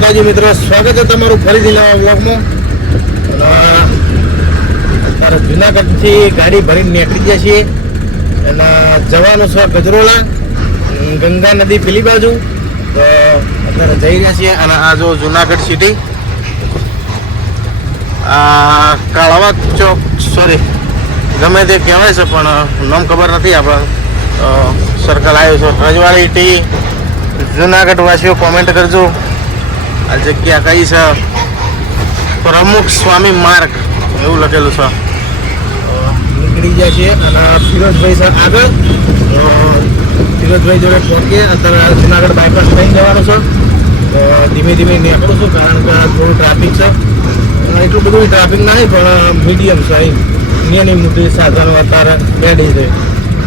માતાજી મિત્રો, સ્વાગત છે તમારું ફરીથી નવા બ્લોગમાં અત્યારે જુનાગઢથી ગાડી ભરીને નીકળી જાય છીએ. અને જવાનું છે ગજરોલા, ગંગા નદી પેલી બાજુ. તો અત્યારે જઈ રહ્યા છીએ અને આ જો જુનાગઢ સિટી આ કાળાવાદ ચોક સોરી ગમે તે કહેવાય છે, પણ નામ ખબર નથી આપણે સર્કલ આવ્યું છે. રજવાડી ટી જુનાગઢ વાસીઓ કોમેન્ટ કરજો. આ જગ્યા કઈ છે? પ્રમુખ સ્વામી માર્ગ, એવું લખેલું છે. નીકળી ગયા છીએ અને ફિરોજભાઈ સર આગળ. ફિરોજભાઈ જોડે પહોંચીએ અત્યારે જુનાગઢ બાયપાસ થઈ જવાનું છે. તો ધીમે ધીમે નીકળું છું, કારણ કે થોડું ટ્રાફિક છે. એટલું બધું ટ્રાફિક નહીં પણ મીડિયમ છે નાની મોટી સાધનો અત્યારે બેડી છે.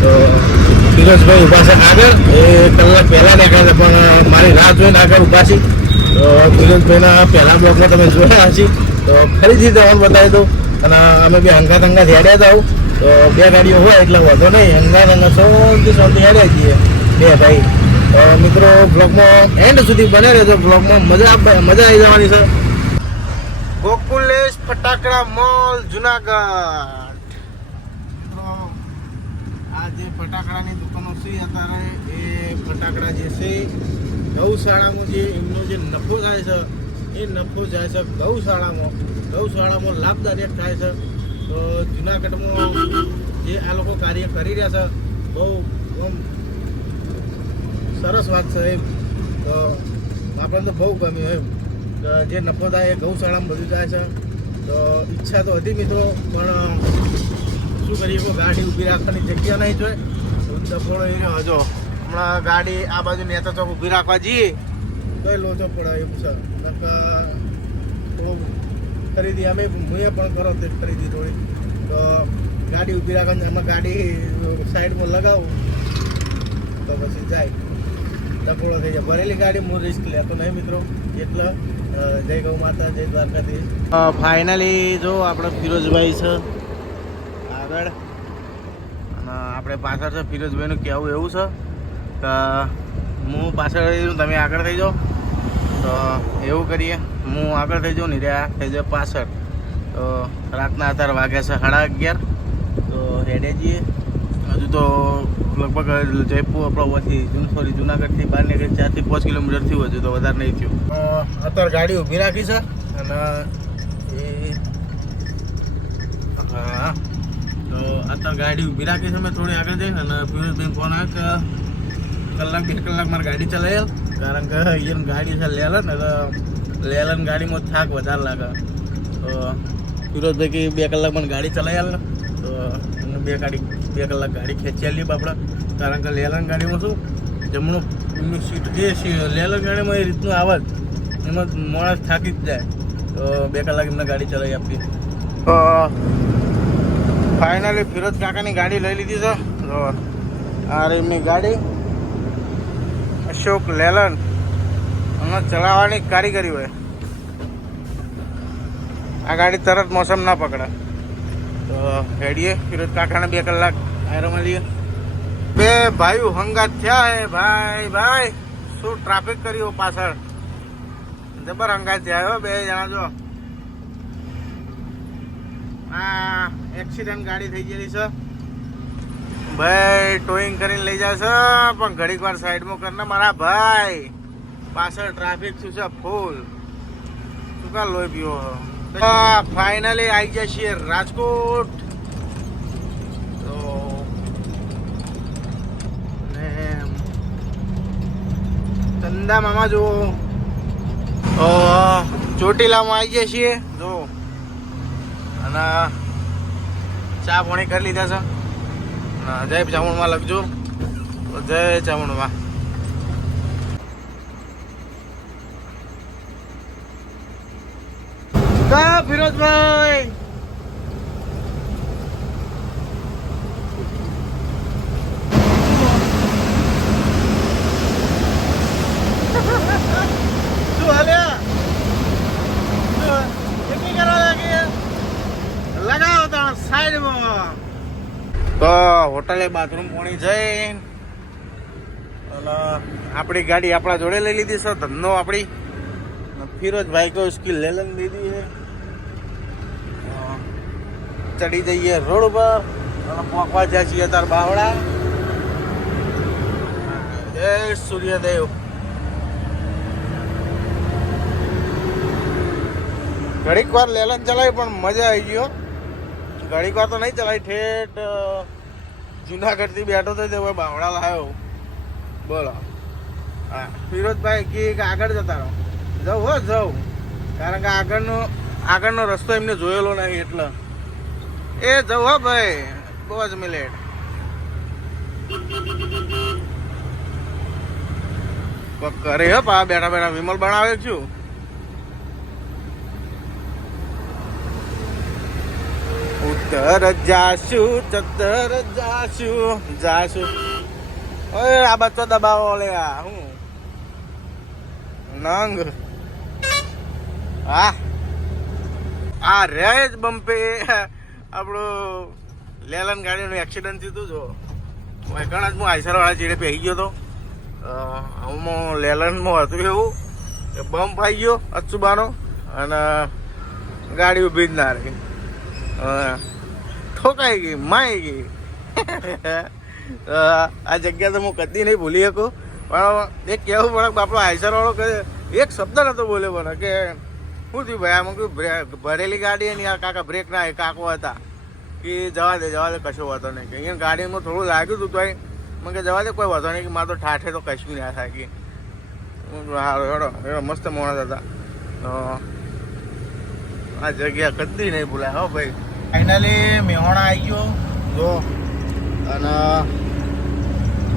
તો ફિરોજભાઈ ઊભા છે આગળ. એ કલાક પહેલાં નીકળ્યા પણ મારી રાહ જોઈને આગળ ઊભા છે તો ફિરોજભાઈના પહેલા બ્લોકમાં તમે જોયા હશે. તો ફરીથી તમને બતાવી દઉં. અને અમે બે હંગાત હંગાત હેડ્યા હતા તો બે ગાડીઓ હોય એટલે વાંધો નહીં. હંગાત હંગાત સૌથી સૌથી હેડ્યા છીએ. બે ભાઈ. મિત્રો, બ્લોગમાં એન્ડ સુધી બને રહેજો. બ્લોગમાં મજા મજા આવી જવાની છે. ગોકુલેશ ફટાકડા મોલ, જુનાગઢ. આ જે ફટાકડાની દુકાનો છે અત્યારે એ ફટાકડા જે છે ગૌશાળામાં જે એમનો જે નફો થાય છે, એ નફો જાય છે ગૌશાળામાં. ગૌશાળામાં લાભદાયક થાય છે. તો જુનાગઢમાં જે આ લોકો કાર્ય કરી રહ્યા છે, બહુ સરસ વાત છે એમ. તો આપણને તો બહુ ગમ્યું એમ જે નફો થાય એ ગૌશાળામાં બધું જાય છે. તો ઈચ્છા તો હતી મિત્રો, પણ શું કરીએ ગાડી ઊભી રાખવાની જગ્યા નહીં જોઈએ હજો હમણાં ગાડી આ બાજુ નેતા ચોક ઊભી રાખવા જઈએ. તો લોચો પડે એવું છે ખરીદી અમે હું પણ કરો તે ખરીદી થોડી. તો ગાડી ઊભી રાખવાની અમે ગાડી સાઈડમાં લગાવું. તો પછી જાય. ડકોળો થઈ જાય. ભરેલી ગાડી હું રિસ્ક લેતો નહીં મિત્રો? એટલે જય ગૌ માતા જય દ્વારકાધીશ. ફાઇનલી જો આપણે ફિરોજભાઈ છે. આગળ. અને આપણે પાછળ છે ફિરોજભાઈનું કહેવું એવું છે. કે હું પાછળ રહી જાઉં તમે આગળ થઈ જાઓ. તો એવું કરીએ, હું આગળ થઈ જાઉં ને રહ્યા થઈ જાય પાછળ. તો રાતના અત્યારે વાગ્યા છે સાડા અગિયાર. તો હેડે જઈએ. હજુ તો લગભગ જયપુર આપણો સોરી, જુનાગઢથી બહાર નીકળી ચારથી પાંચ કિલોમીટર થયું હજુ તો વધારે નહીં થયું. અત્યારે ગાડી ઊભી રાખી છે અને હા. તો અત્યારે ગાડી ઊભી રાખી છે, મેં થોડી આગળ જઈને અને પિયુષભાઈ ફોન આવ્યો કલાક, બે કલાક મારે ગાડી ચલાવેલ. કારણ કે અહીંયા ગાડી છે લેલન ને તો લેલન ગાડીમાં થાક વધારે લાગે. તો ફિરોજભાઈ કે બે કલાક મને ગાડી ચલાવેલ ને, તો એમને બે ગાડી, બે કલાક ગાડી ખેંચેલી આપણે કારણ કે લેલન ગાડીમાં શું, જમણું સીટ જે લેલન ગાડીમાં એ રીતનું આવે જ. એમાં માણસ થાકી જ જાય. તો બે કલાક એમને ગાડી ચલાવી આપી. તો ફાઇનલી ફિરોજ કાકાની ગાડી લઈ લીધી છે. તો આ એમની ગાડી. અશોક લેલન અને ચલાવવાની કારીગરી હોય. આ ગાડી તરત મોસમ ના પકડે. તો હેડીએ, ફિરોજ કાકાને બે કલાક આયરોમાં લઈએ. બે ભાઈઓ હંગાત થયા હે, ભાઈ ભાઈ, શું ટ્રાફિક કર્યું પાછળ? જબર હંગાત થયા હો, બે જણા જો. આ એક્સિડન્ટ ગાડી થઈ ગયેલી છે. ભાઈ ટોઈંગ કરીને લઈ જાય પણ ઘડીક વાર સાઈડમાં કરીને મારા ભાઈ. પાછળ ટ્રાફિક શું છે? ફૂલ શું કા લોહી પીવો ફાઇનલી આવી જાય છીએ રાજકોટ. તો ચંદા મામા જુઓ. ચોટીલામાં આવી જાય છીએ. જો અને ચા પાણી કરી લીધા છે. જય ચામુંડમાં લખજો. જય ચામુંડમાં. કા ફિરોજભાઈ? લગાવો તો સાઈડમાં તો હોટલે બાથરૂમ પોણી જઈને આપણી ગાડી આપણા જોડે લઈ લીધી સર ધંધો આપણી. ફિરોજ ભાઈ કહ્યું સ્કીલ લે લઈને દીધી છે. ચડી જઈએ રોડ ઉપર. અને પહોંચવા જાય છીએ તાર બાવડા જય સૂર્યદેવ. ઘડીક વાર લેલન ચલાવી, પણ મજા આવી ગયો ઘડીક વાર તો નહીં ચલાવી ઠેઠ જુનાગઢથી બેઠો તો તે બાવડા લાવ્યો બોલો. હા. ફિરોજભાઈ, કે આગળ જતા રહો. જાઉં હો જાઉં કારણ કે આગળનો આગળનો રસ્તો એમને જોયેલો નહીં એટલે. એ જાઉં હો ભાઈ. બહુ જ મિલેટ. કરે હો, પા, બેઠા બેઠા વિમલ બનાવે છું ઉત્તર જાશું ચત્તર જાશું જાશું. ઓય આ બચ્ચો દબાવો લે આ, હું? નંગ. હા. આ રે જ બમ્પે. આપણું લેલન ગાડીનું એક્સિડન્ટ થયું હતું જો. વૈકણ જ હું આઈસરવાળા ચીડે પહેરી ગયો હતો હું લેલનમાં હતું એવું. કે બમ્પ આવી ગયો અચુબાનો અને ગાડી ઊભી જ ના રહી. ઠોકાઈ ગઈ માઈ ગઈ. આ જગ્યા તો હું કદી નહીં ભૂલી શકું. પણ એક કહેવું પડે આપણો આયસરવાળો કે એક શબ્દ નતો બોલ્યો પણ કે શું થયું ભાઈ આમાં કહ્યું ભરેલી ગાડી એની આ કાકા બ્રેક ના એ કાકો હતા. કે જવા દે જવા દે કશો વાંધો નહીં. અહીંયા ગાડીમાં થોડું લાગ્યું હતું તો મને કે જવા દે કોઈ વાંધો નહીં કે મારે તો ઠાઠે તો કશું ના થાય કે હું કીધું, હારું હેડો મસ્ત માણસ હતા. આ જગ્યા કદી નહીં ભૂલાય હો ભાઈ. ફાઇનલી મેહોણા આવી ગયો. જો. અને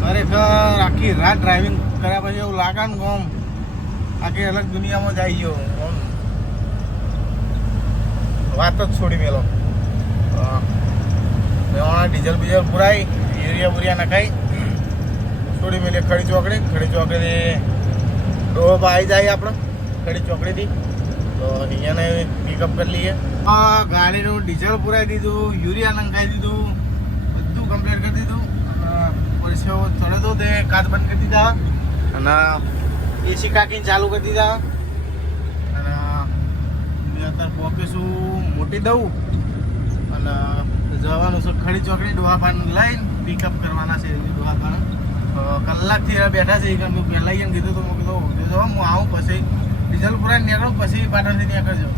ખરેખર આખી રાત ડ્રાઇવિંગ કર્યા પછી એવું લાગે ને આમ આખી અલગ દુનિયામાં જ આવી ગયો આમ વાત જ છોડી મેલો. મેહોણા ડીઝલ બીઝલ પુરાઈ, યુરિયા બુરિયા નખાઈ. છોડી મેલી ખડી ચોકડી. ખડી ચોકડીથી ડોબ આવી જાય આપણે. ખડી ચોકડીથી. તો અહીંયાને પિકઅપ કરી લઈએ. આ ગાડીનું ડીઝલ પુરાઈ દીધું, યુરિયા નંખાઈ દીધું, બધું કમ્પ્લીટ કરી દીધું. અને થોડો તો તે કાચ બંધ કરી દીધા. અને એસી કાકીને ચાલુ કરી દીધા. અને મેં અત્યારે પોકેશું મોટી દઉં. અને જવાનું છે ખડી ચોકડી ડોહાફાન લઈને પિકઅપ કરવાના છે ડોહાફાન કલાકથી બેઠા છે કારણ કે પહેલાં કીધું તો મેં કીધું હું આવું પછી ડીઝલ પૂરા પછી પાટણથી નીકળજો.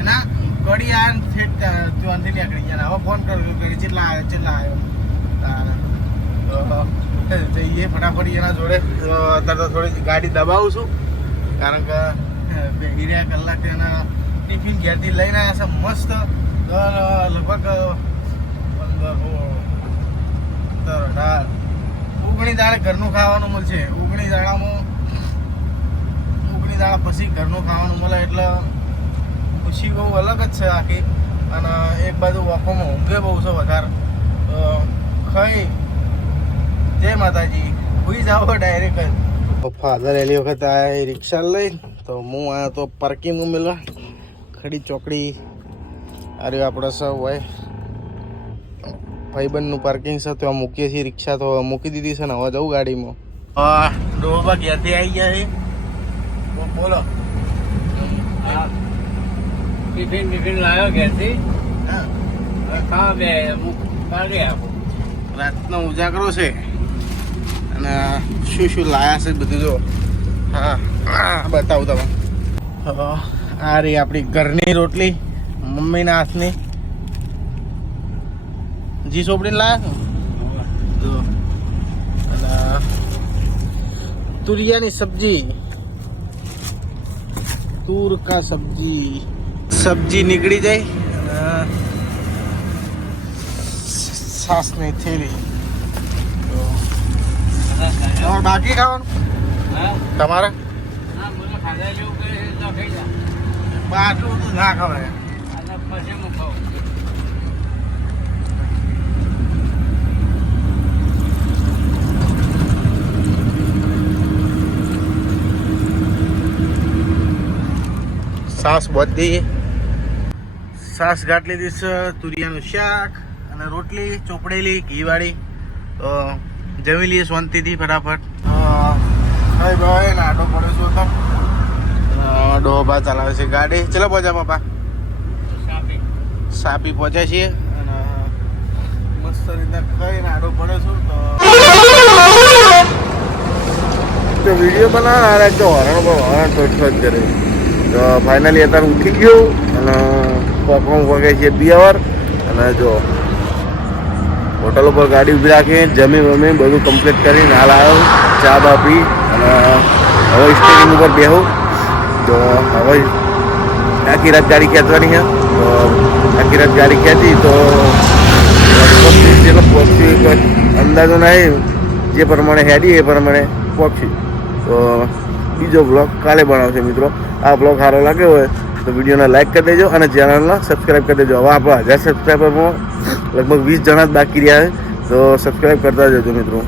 એના ગડી આ ઠેઠ ત્યાંથી નીકળી ગયા. હવે ફોન કર્યો ગડી કેટલા આવ્યો કેટલા આવ્યો તો જઈએ ફટાફટ એના જોડે. અત્યારે થોડી ગાડી દબાવું છું. કારણ કે બે હીર્યા કલાક એના ટિફિન ઘેરથી લઈને આવ્યા છે, મસ્ત. લગભગ ઉગણી દાળ ઘરનું ખાવાનું મળશે. ઉગણી દાળામાં દાળ પછી ઘરનું ખાવાનું મળે એટલે ખુશી બહુ અલગ જ છે આખી. અને એક બાજુ વોકોમાં ઊંઘે બહુ છે વધારે. તો ખાઈ. જય માતાજી. ભૂઈ જાઓ ડાયરેક્ટ ફાધર એલી વખત આ રિક્ષા લઈ. તો હું આ તો પાર્કિંગ મેળવા ખડી ચોકડી. અરે આપણે સૌ હોય. ભાઈબંધનું પાર્કિંગ છે ત્યાં મૂકીએ છીએ રિક્ષા તો મૂકી દીધી છે ને હવે જવું ગાડીમાં. ડોબા ક્યાંથી આવી ગયા છે. બોલો. હા. ટિફિન ટિફિન લાવ્યો ઘેરથી. હા, ખાવા બે અમુક કાઢી આપો. રાતનો ઉજાગરો છે. અને શું શું લાયા છે બધું જો. હા હા, બતાવું તમે આ રહી આપણી ઘરની રોટલી મમ્મીના હાથની. જી સોપડી લાયા છો? તુરિયાની સબ્જી. તૂર કા સબ્જી સબ્જી નીકળી જાય અને છાસની થેલી તમારે બાકી ખાવાનું હા તમારે હા મને ખાધા જેવું કે તો ખાઈ જા બાટલું તો ના ખવાય અને પછી હું ખાઉં સાસ બધી. સાસ ગાટલી દિવસ તુરિયાનું શાક અને રોટલી ચોપડેલી ઘીવાળી. તો જમી લઈએ શાંતિથી ફટાફટ. ભાઈ ભાઈ નાડો પડ્યો છું તો. ડોબા ચલાવે છે ગાડી. ચલો પહોંચ્યા પપ્પા સાપી. સાપી પહોંચ્યા છીએ. અને મસ્ત રીતના ખાઈને આડો પડે છું તો. વીડિયો બનાવનાર તો હરણ પર હરણ તો કરે. તો ફાઇનલી અત્યારે ઉઠી ગયો અને પોપડું વગે છે બિયર અને જો હોટલ ઉપર ગાડી ઊભી રાખી જમી વમી બધું કમ્પ્લીટ કરીને હાલ આવ્યો ચા, બા, પી અને હવે સ્ટેરિંગ ઉપર બેહું. તો હવે આખી રાત ગાડી ખેંચવાની છે. તો આખી રાત ગાડી ખેંચી તો જેટલો પહોંચી કોઈ અંદાજો નહીં. જે પ્રમાણે હેડી એ પ્રમાણે પહોંચી તો બીજો બ્લોગ કાલે બનાવશે મિત્રો. આ બ્લોગ સારો લાગ્યો હોય તો વિડીયોને લાઈક કરી દેજો અને ચેનલને સબસ્ક્રાઈબ કરી દેજો. હવે આપણા હજાર સબસ્ક્રાઈબરમાં લગભગ વીસ જણા જ બાકી રહ્યા છે. તો સબસ્ક્રાઈબ કરતા જજો મિત્રો.